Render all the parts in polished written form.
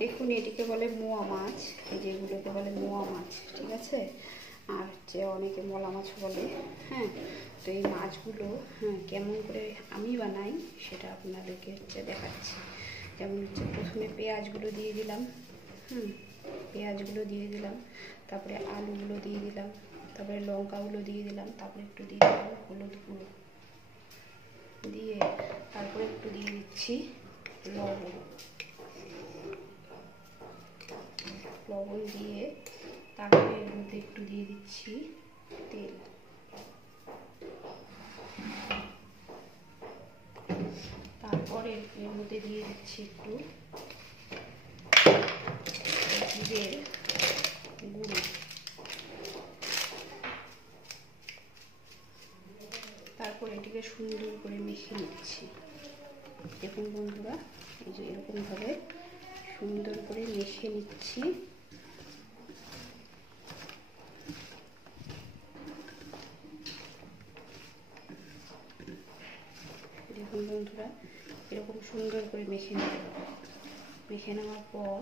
দেখুন এটিকে বলে মোয়া মাছ, এই যেগুলোকে বলে মোয়া মাছ, ঠিক আছে। আর হচ্ছে অনেকে মলা মাছও বলে। হ্যাঁ, তো এই মাছগুলো কেমন করে আমি বানাই সেটা আপনাদেরকে হচ্ছে দেখাচ্ছি। যেমন হচ্ছে প্রথমে পেঁয়াজগুলো দিয়ে দিলাম, পেঁয়াজগুলো দিয়ে দিলাম, তারপরে আলুগুলো দিয়ে দিলাম, তারপরে লঙ্কাগুলো দিয়ে দিলাম, তারপরে একটু দিয়ে দিলাম হলুদ গুঁড়ো দিয়ে, তারপরে একটু দিয়ে দিচ্ছি লবণ দিয়ে, তারপরে এর মধ্যে একটু দিয়ে দিচ্ছি তেল, তারপরে এর মধ্যে দিয়ে দিচ্ছি একটু জিরের গুঁড়ো, তারপর এটিকে সুন্দর করে মিশিয়ে নিচ্ছি। দেখুন বন্ধুরা, এই যে এরকমভাবে সুন্দর করে মিশিয়ে নিচ্ছি। দেখুন বন্ধুরা, এরকম সুন্দর করে মেখে নেব। মেখে নেওয়ার পর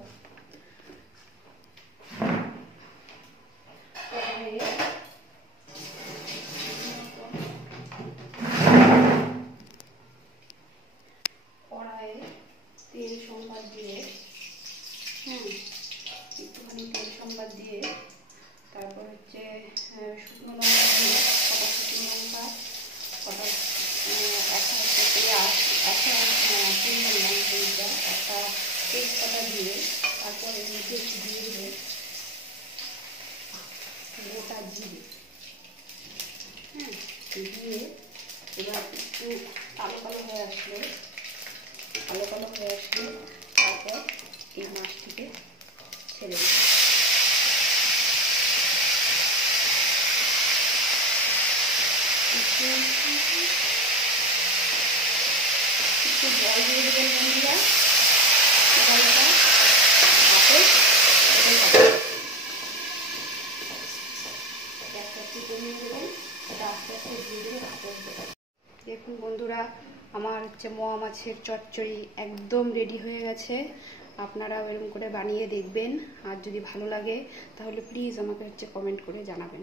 কড়াইয়ে তেল সম্বাদ দিয়ে, একটুখানি তেল সম্বাদ দিয়ে, তারপর হচ্ছে শুকনো লঙ্কা দিয়ে, কটা শুকনো লঙ্কা, কটা একটা হচ্ছে পেঁয়াজ, একটা একটা তেজপাতা দিয়ে, তারপর এর মধ্যে একটু দিয়ে দেবে গোটা জিরে। দিয়ে এবার একটু কালো কালো হয়ে আসলে তারপর এই মাছটিকে ছেড়ে দেবে। একটু জল দিয়ে দেবেন বন্ধুরা, জলটা হাতে একটু কমিয়ে দেবেন, এটা আস্তে আস্তে দিয়ে দেবে হাতে। দেখুন বন্ধুরা, আমার হচ্ছে মোয়া মাছের চচ্চড়ি একদম রেডি হয়ে গেছে। আপনারাও এরকম করে বানিয়ে দেখবেন, আর যদি ভালো লাগে তাহলে প্লিজ আমাকে হচ্ছে কমেন্ট করে জানাবেন।